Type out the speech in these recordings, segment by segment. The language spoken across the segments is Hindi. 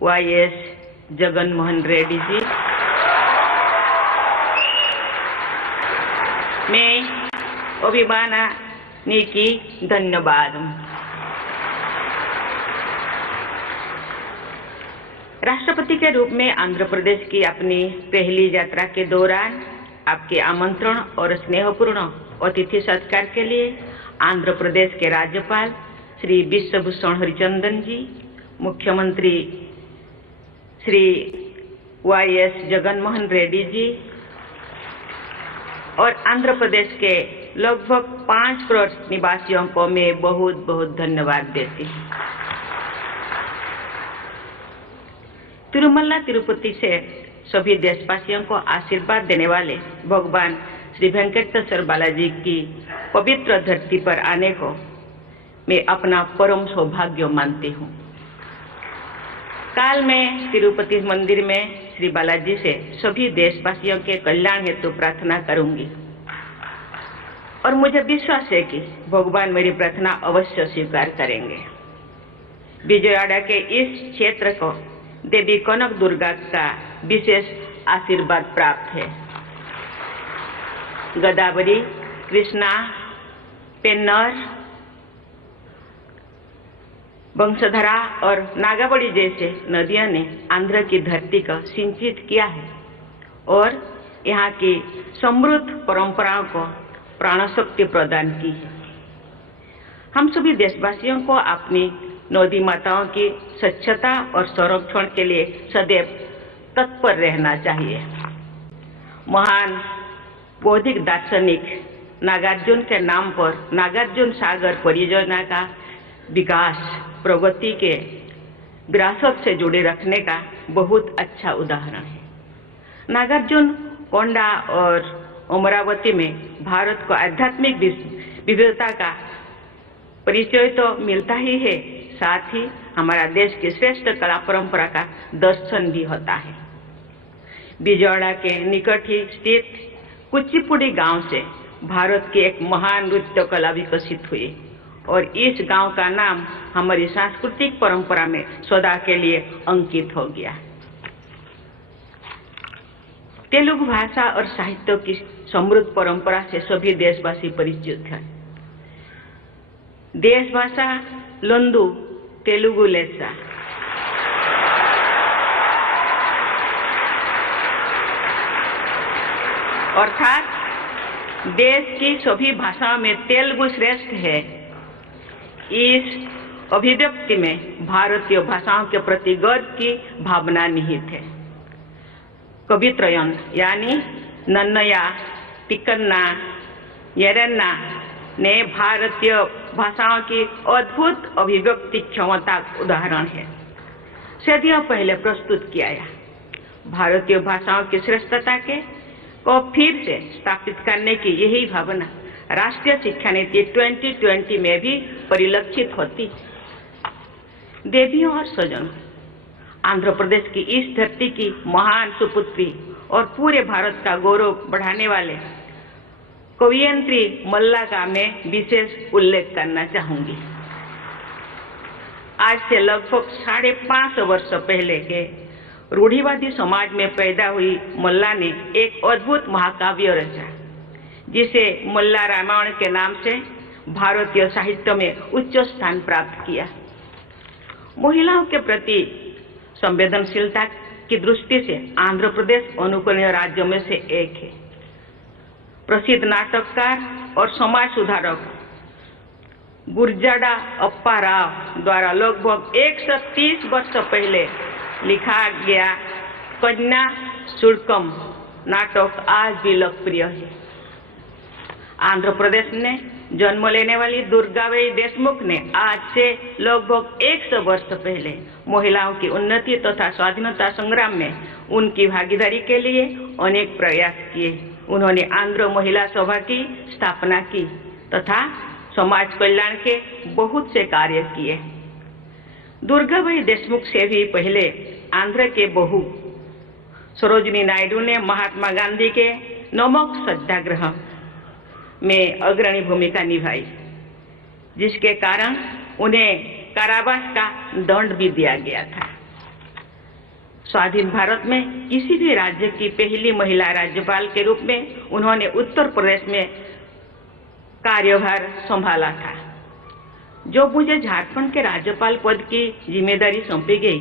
YS जगन मोहन रेड्डी जी, मैं अभिमानी धन्यवाद। राष्ट्रपति के रूप में आंध्र प्रदेश की अपनी पहली यात्रा के दौरान आपके आमंत्रण और स्नेहपूर्ण अतिथि सत्कार के लिए आंध्र प्रदेश के राज्यपाल श्री विश्वभूषण हरिचंदन जी, मुख्यमंत्री श्री YS जगन मोहन रेड्डी जी और आंध्र प्रदेश के लगभग 5 करोड़ निवासियों को मैं बहुत बहुत धन्यवाद देती हूँ। तिरुमला तिरुपति से सभी देशवासियों को आशीर्वाद देने वाले भगवान श्री वेंकटेश्वर बालाजी की पवित्र धरती पर आने को मैं अपना परम सौभाग्य मानती हूँ। काल मैं तिरुपति मंदिर में श्री बालाजी से सभी देशवासियों के कल्याण हेतु प्रार्थना करूंगी और मुझे विश्वास है कि भगवान मेरी प्रार्थना अवश्य स्वीकार करेंगे। विजयवाड़ा के इस क्षेत्र को देवी कनक दुर्गा का विशेष आशीर्वाद प्राप्त है। गोदावरी, कृष्णा, पेन्नर, वंशधरा और नागावली जैसे नदियों ने आंध्र की धरती को सिंचित किया है और यहाँ की समृद्ध परंपराओं को प्राणशक्ति प्रदान की है। हम सभी देशवासियों को अपनी नदी माताओं की स्वच्छता और संरक्षण के लिए सदैव तत्पर रहना चाहिए। महान बौद्धिक दार्शनिक नागार्जुन के नाम पर नागार्जुन सागर परियोजना का विकास प्रगति के विरासत से जुड़े रखने का बहुत अच्छा उदाहरण है। नागार्जुन कोंडा और अमरावती में भारत को आध्यात्मिक विविधता का परिचय तो मिलता ही है, साथ ही हमारा देश की श्रेष्ठ कला परंपरा का दर्शन भी होता है। विजयवाड़ा के निकट ही स्थित कुचिपुड़ी गांव से भारत की एक महान नृत्य कला विकसित हुई और इस गांव का नाम हमारी सांस्कृतिक परंपरा में सदा के लिए अंकित हो गया। तेलुगु भाषा और साहित्य की समृद्ध परंपरा से सभी देशवासी परिचित हैं। देश भाषा लंदु तेलुगु लेसा, अर्थात देश की सभी भाषाओं में तेलुगु श्रेष्ठ है। इस अभिव्यक्ति में भारतीय भाषाओं के प्रति गर्व की भावना निहित है। कवित्रयन यानी नन्नया, तिकन्ना, यरन्ना ने भारतीय भाषाओं की अद्भुत अभिव्यक्ति क्षमता का उदाहरण है। सदियों पहले प्रस्तुत किया गया भारतीय भाषाओं की श्रेष्ठता को फिर से स्थापित करने की यही भावना राष्ट्रीय शिक्षा नीति 2020 में भी परिलक्षित होती। देवियों और सजनों, आंध्र प्रदेश की इस धरती की महान सुपुत्री और पूरे भारत का गौरव बढ़ाने वाले कवयित्री मल्ला का मैं विशेष उल्लेख करना चाहूंगी। आज से लगभग 550 वर्ष पहले के रूढ़िवादी समाज में पैदा हुई मल्ला ने एक अद्भुत महाकाव्य रचा जिसे मल्ला रामायण के नाम से भारतीय साहित्य में उच्च स्थान प्राप्त किया। महिलाओं के प्रति संवेदनशीलता की दृष्टि से आंध्र प्रदेश अनुकरणीय राज्यों में से एक है। प्रसिद्ध नाटककार और समाज सुधारक गुरजाड़ा अप्पा राव द्वारा लगभग 130 वर्ष पहले लिखा गया कन्या शुल्कम नाटक आज भी लोकप्रिय है। आंध्र प्रदेश ने जन्म लेने वाली दुर्गाबाई देशमुख ने आज से लगभग 100 वर्ष पहले महिलाओं की उन्नति तथा स्वाधीनता संग्राम में उनकी भागीदारी के लिए अनेक प्रयास किए। उन्होंने आंध्र महिला सभा की स्थापना की तथा समाज कल्याण के बहुत से कार्य किए। दुर्गाबाई देशमुख से भी पहले आंध्र के बहू सरोजिनी नायडू ने महात्मा गांधी के नमक सत्याग्रह में अग्रणी भूमिका निभाई, जिसके कारण उन्हें कारावास का दंड भी दिया गया था। स्वाधीन भारत में किसी भी राज्य की पहली महिला राज्यपाल के रूप में उन्होंने उत्तर प्रदेश में कार्यभार संभाला था। जो मुझे झारखंड के राज्यपाल पद की जिम्मेदारी सौंपी गई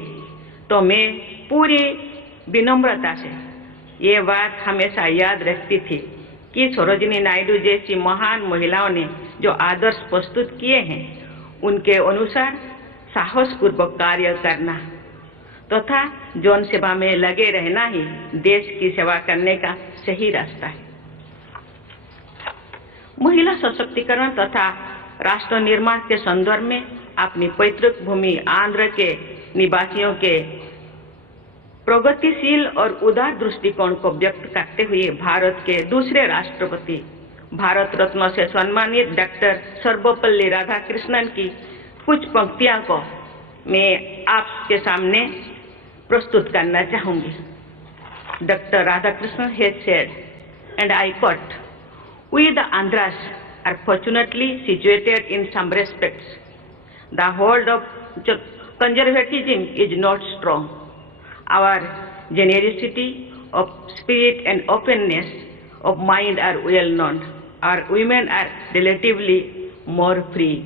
तो मैं पूरी विनम्रता से ये बात हमेशा याद रखती थी कि सरोजिनी नायडू जैसी महान महिलाओं ने जो आदर्श प्रस्तुत किए हैं उनके अनुसार साहसपूर्वक कार्य करना तथा जन सेवा में लगे रहना ही देश की सेवा करने का सही रास्ता है। महिला सशक्तिकरण तथा राष्ट्र निर्माण के संदर्भ में अपनी पैतृक भूमि आंध्र के निवासियों के प्रगतिशील और उदार दृष्टिकोण को व्यक्त करते हुए भारत के दूसरे राष्ट्रपति भारत रत्न से सम्मानित डॉक्टर सर्वपल्ली राधाकृष्णन की कुछ पंक्तियों को मैं आपके सामने प्रस्तुत करना चाहूंगी। Doctor Radhakrishnan has said, and I quote, "We the Andhras are fortunately situated in some respects. The hold of conservatism is not strong. Our generosity of spirit and openness of mind are well known. Our women are relatively more free."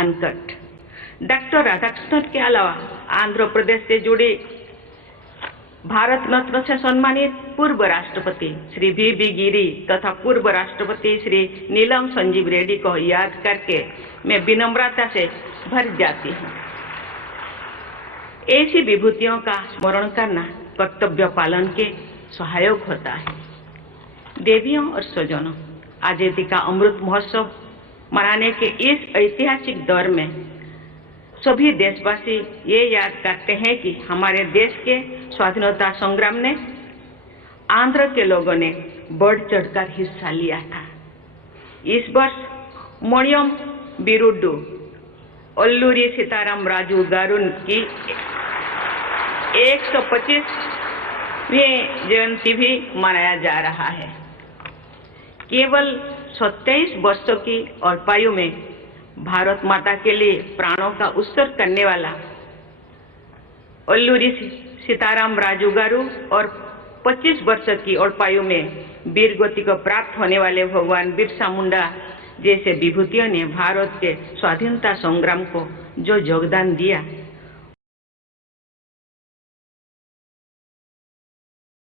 Uncut. Doctor Radhakrishnan के अलावा आंध्र प्रदेश से जुड़े भारत रत्न से सम्मानित पूर्व राष्ट्रपति श्री वी गिरी तथा पूर्व राष्ट्रपति श्री नीलम संजीव रेड्डी को याद करके मैं विनम्रता से भर जाती हूँ। ऐसी विभूतियों का स्मरण करना कर्तव्य पालन के सहायक होता है। देवियों और स्वजनों, आजादी का अमृत महोत्सव मनाने के इस ऐतिहासिक दौर में सभी देशवासी ये याद करते हैं कि हमारे देश के स्वाधीनता संग्राम में आंध्र के लोगों ने बढ़ चढ़कर हिस्सा लिया था। इस वर्ष मणियम बिरुड्डू अल्लूरी सीताराम राजू गारू की 125वीं जयंती भी मनाया जा रहा है। केवल 27 वर्षों की अल्पायु में भारत माता के लिए प्राणों का उत्सर्ग करने वाला अल्लूरी सीताराम राजू गारू और 25 वर्ष की अल्पायु में वीर गति को प्राप्त होने वाले भगवान बिरसा मुंडा जैसे विभूतियों ने भारत के स्वाधीनता संग्राम को जो योगदान दिया